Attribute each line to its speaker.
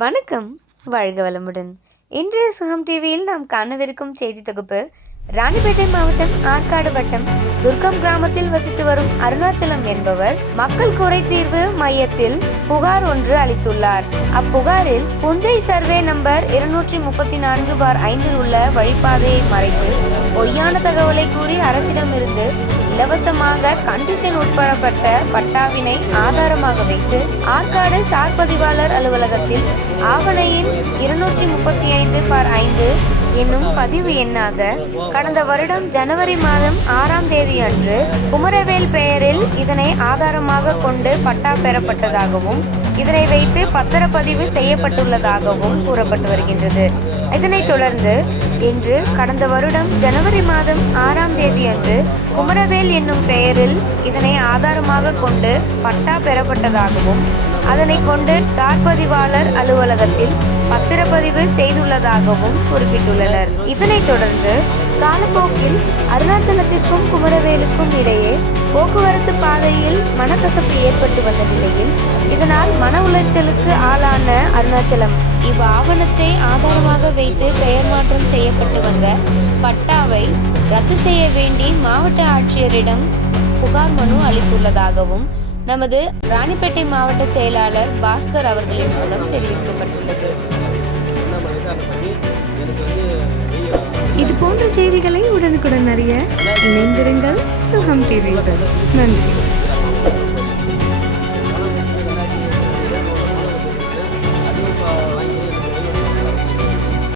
Speaker 1: வணக்கம் வாழ்க வளமுடன். இன்றைய சுகம் டிவியில் நாம் காணவிருக்கும் செய்தி தொகுப்பு ராணிப்பேட்டை மாவட்டம் ஆற்காடு வட்டம் துர்கம் கிராமத்தில் வசித்து வரும் அருணாச்சலம் என்பவர் மக்கள் குறை தீர்வு மையத்தில் புகார் ஒன்று அளித்துள்ளார். அப்புகாரில் புஞ்சை சர்வே நம்பர் இருநூற்றி முப்பத்தி நான்கு பார் ஐந்தில் உள்ள வழிபாதையை மறைத்து பொய்யான தகவலை கூறி அரசிடமிருந்து இலவசமாக கண்டிஷன் உட்படப்பட்ட பட்டாவினை ஆதாரமாக வைத்து ஆற்காடு சார் பதிவாளர் அலுவலகத்தில் ஆவணையின் இருநூற்றி முப்பத்தி ஐந்து பார் ஐந்து என்னும் பதிவு எண்ணாக கடந்த வருடம் ஜனவரி மாதம் ஆறாம் தேதி அன்று குமரவேல் பெயரில் இதனை ஆதாரமாக கொண்டு பட்டா பெறப்பட்டதாகவும் இதனை வைத்து பத்திரப்பதிவு செய்யப்பட்டுள்ளதாகவும் கூறப்பட்டு வருகின்றது. இதனைத் தொடர்ந்து இன்று கடந்த வருடம் ஜனவரி மாதம் ஆறாம் தேதி அன்று குமரவேல் என்னும் பெயரில் இதனை ஆதாரமாக கொண்டு பட்டா பெறப்பட்டதாகவும் அதனை கொண்டு சார்பதிவாளர் அலுவலகத்தில் பத்திரப்பதிவு செய்துள்ளதாகவும் குறிப்பிட்டுள்ளனர். இதனைத் தொடர்ந்து காலப்போக்கில் அருணாச்சலத்திற்கும் குமரவேலுக்கும் இடையே போக்குவரத்து பாதையில் மனக்கசப்பு ஏற்பட்டு வந்த நிலையில் இதனால் மன உளைச்சலுக்கு ஆளான அருணாச்சலம் இவ் ஆவணத்தை ஆதாரமாக வைத்து பெயர் மாற்றம் செய்யப்பட்டு வந்த பட்டாவை ரத்து செய்ய வேண்டி மாவட்ட ஆட்சியரிடம் புகார் மனு அளித்துள்ளதாகவும் நமது ராணிப்பேட்டை மாவட்ட செயலாளர் பாஸ்கர் அவர்களின் மூலம் தெரிவிக்கப்பட்டுள்ளது. இது போன்ற செய்திகளை உடனுக்குடன் அறிய இணைந்திருங்கள் சுகம் டிவி நன்றி.